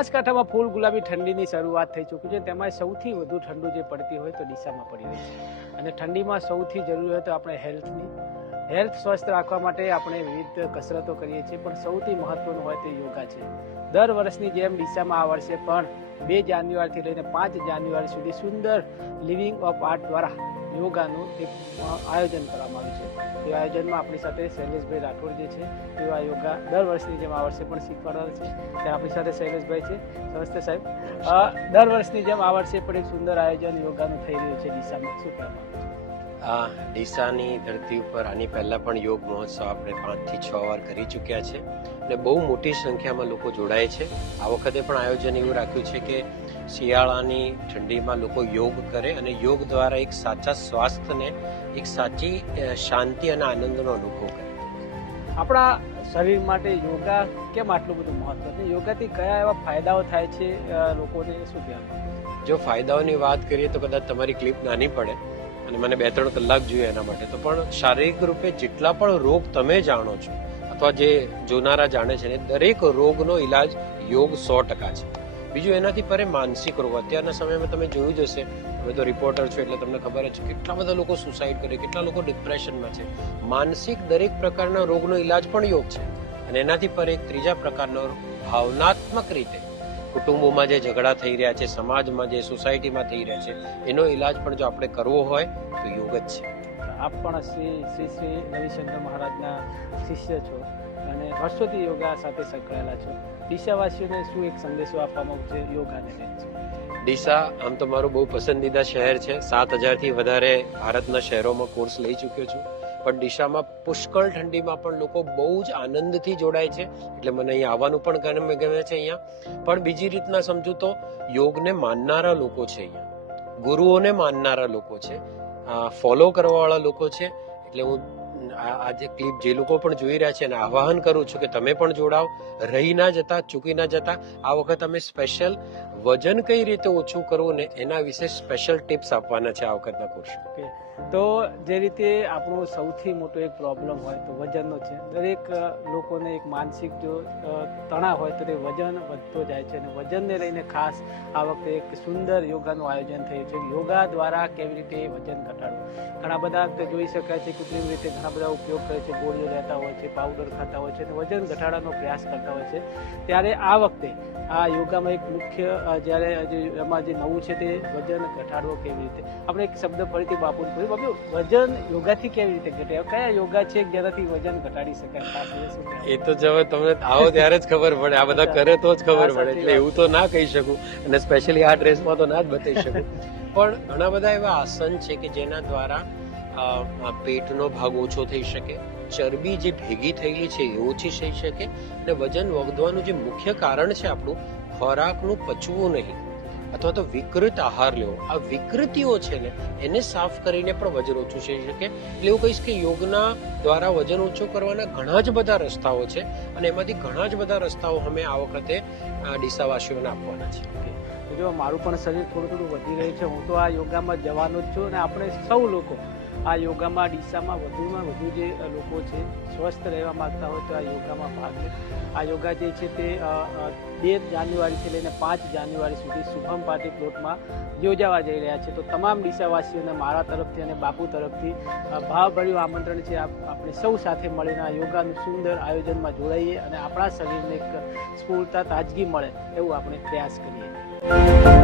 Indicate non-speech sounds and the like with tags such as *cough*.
બનાસકાંઠામાં ફૂલ ગુલાબી ઠંડીની શરૂઆત થઈ ચૂકી છે. તેમાં સૌથી વધુ ઠંડુ જે પડતી હોય તો ડીસામાં પડી રહી છે. અને ઠંડીમાં સૌથી જરૂરી હોય તો આપણે હેલ્થની હેલ્થ સ્વસ્થ રાખવા માટે આપણે વિવિધ કસરતો કરીએ છીએ, પણ સૌથી મહત્વનું હોય તે યોગા છે. દર વર્ષની જેમ ડીસામાં આ વર્ષે પણ બે જાન્યુઆરીથી લઈને પાંચ જાન્યુઆરી સુધી સુંદર લિવિંગ ઓફ આર્ટ દ્વારા યોગાનું એક આયોજન કરવામાં આવ્યું છે. તે આયોજનમાં આપણી સાથે શૈલેષભાઈ રાઠોડ જે છે આ યોગા દર વર્ષની જેમ આ વર્ષે પણ શીખવાડવાનું છે. ત્યારે આપણી સાથે શૈલેષભાઈ છે. નમસ્તે સાહેબ. દર વર્ષની જેમ આ વર્ષે પણ એક સુંદર આયોજન યોગાનું થઈ રહ્યું છે ડીસામાં. શું કહેવા માંગો છો? આ ડીસાની ધરતી ઉપર આની પહેલાં પણ યોગ મહોત્સવ આપણે પાંચથી છ વાર કરી ચૂક્યા છે અને બહુ મોટી સંખ્યામાં લોકો જોડાય છે. આ વખતે પણ આયોજન એવું રાખ્યું છે કે શિયાળાની ઠંડીમાં લોકો યોગ કરે અને યોગ દ્વારા એક સાચા સ્વાસ્થ્યને એક સાચી શાંતિ અને આનંદનો અનુભવ કરે. આપણા શરીર માટે યોગા કેમ આટલું બધું મહત્વ છે? યોગાથી કયા એવા ફાયદાઓ થાય છે લોકોને શું કહેવા જો ફાયદાઓની વાત કરીએ તો કદાચ તમારી ક્લિપ નાની પડે અને મને બે ત્રણ કલાક જોઈએ એના માટે. તો પણ શારીરિક રૂપે જેટલા પણ રોગ તમે જાણો છો, અથવા જે જોનારા જાણે છે ને, દરેક રોગનો ઈલાજ યોગ સો ટકા છે. બીજું એનાથી પરે માનસિક રોગ. અત્યારના સમયમાં તમે જોયું જ હશે. તમે તો રિપોર્ટર છો એટલે તમને ખબર જ છે કેટલા બધા લોકો સુસાઇડ કરે, કેટલા લોકો ડિપ્રેશનમાં છે. માનસિક દરેક પ્રકારના રોગનો ઈલાજ પણ યોગ છે. અને એનાથી પર એક ત્રીજા પ્રકારનો ભાવનાત્મક રીતે કુટુંબોમાં જે ઝઘડા થઈ રહ્યા છે સમાજમાં જે સોસાયટીમાં થઈ રહ્યા છે એનો ઈલાજ પણ જો આપણે કરવો હોય તો યોગ જ છે. આપ પણ શ્રી શ્રી શ્રી રવિશંકર મહારાજના શિષ્ય છો અને વર્ષોથી યોગા સાથે સંકળાયેલા છો. દિશાવાસીઓને શું એક સંદેશો આપવા માંગુ છે? યોગાને ડીસા આમ તો મારું બહુ પસંદીદા શહેર છે. સાત હજારથી વધારે ભારતના શહેરોમાં કોર્સ લઈ ચૂક્યો છું. પણ ડીસામાં પુષ્કળ ઠંડીમાં પણ લોકો બહુ જ આનંદથી જોડાય છે. એટલે મને અહીંયા આવવાનું પણ ગમે ગમે છે અહીંયા. પણ બીજી રીતના સમજુ તો યોગને માનનારા લોકો છે અહીંયા. ગુરુઓને માનનારા લોકો છે. ફોલો કરવાવાળા લોકો છે. એટલે હું આ જે ક્લિપ જે લોકો પણ જોઈ રહ્યા છે એને આહ્વાન કરું છું કે તમે પણ જોડાઓ. રહી ના જતા, ચૂકી ના જતા, આ વખત અમે સ્પેશિયલ વજન કઈ રીતે ઓછું કરવું ને એના વિશે સ્પેશિયલ ટિપ્સ આપવાના છે આ વખતના કોર્સ તો જે રીતે આપણો સૌથી મોટો એક પ્રોબ્લેમ હોય તો વજનનો છે. દરેક લોકોને એક માનસિક જો તણાવ હોય તો તે વજન વધતો જાય છે અને વજનને લઈને ખાસ આ વખતે એક સુંદર યોગાનું આયોજન થયું છે. યોગા દ્વારા કેવી રીતે વજન ઘટાડવું? ઘણા બધા જોઈ શકાય છે કૃત્રિમ રીતે ઘણા ઉપયોગ કરે છે ગોળીઓ લેતા હોય છે પાવડર ખાતા હોય છે અને વજન ઘટાડવાનો પ્રયાસ કરતા હોય છે. ત્યારે આ વખતે આ યોગામાં એક મુખ્ય જ્યારે જે એમાં જે નવું છે તે વજન ઘટાડવો કેવી રીતે? આપણે એક શબ્દ ફરીથી બાપુને કહ્યું બાપુ વજન યોગાથી કેવી રીતે ઘટે? કયા યોગા છે કે જેનાથી વજન ઘટાડી શકાય? એ તો જવે તમને આવો ત્યારે જ ખબર પડે. આ બધા કરે તો જ ખબર પડે. એટલે એવું તો ના કહી શકું. અને સ્પેશિયલી આ ડ્રેસમાં તો ના જ બતાવી શકું. *laughs* પણ ઘણા બધા એવા આસન છે કે જેના દ્વારા પેટનો ભાગ ઓછો થઈ શકે, ચરબી જે ભેગી થયેલી છે એ ઓછી થઈ શકે અને વજન વધવાનું જે મુખ્ય કારણ છે આપણું, ખોરાકનું પચવું નહીં. અથવા તો વિકૃત આહાર લેવો. આ વિકૃતિઓ છે ને, એને સાફ કરીને પણ વજન ઓછું થઈ શકે. એટલે એવું કહીશ કે યોગના દ્વારા વજન ઓછું કરવાના ઘણા જ બધા રસ્તાઓ છે અને એમાંથી ઘણા જ બધા રસ્તાઓ અમે આ વખતે ડીસાવાસીઓને આપવાના છે. જો મારું પણ શરીર થોડું થોડું વધી રહ્યું છે, હું તો આ યોગામાં જવાનો જ છું અને આપણે સૌ લોકો આ યોગામાં ડીસામાં વધુમાં વધુ જે લોકો છે, સ્વસ્થ રહેવા માંગતા હોય તો આ યોગામાં ભાગ લે. આ યોગા જે છે તે બે જાન્યુઆરીથી લઈને પાંચ જાન્યુઆરી સુધી શુભમ પાર્ટી પ્લોટમાં યોજાવા જઈ રહ્યા છે. તો તમામ ડીસાવાસીઓને મારા તરફથી અને બાપુ તરફથી ભાવભર્યું આમંત્રણ છે આપણે સૌ સાથે મળીને આ યોગાનું સુંદર આયોજનમાં જોડાઈએ અને આપણા શરીરને એક સ્ફૂર્તા, તાજગી મળે એવું આપણે પ્રયાસ કરીએ.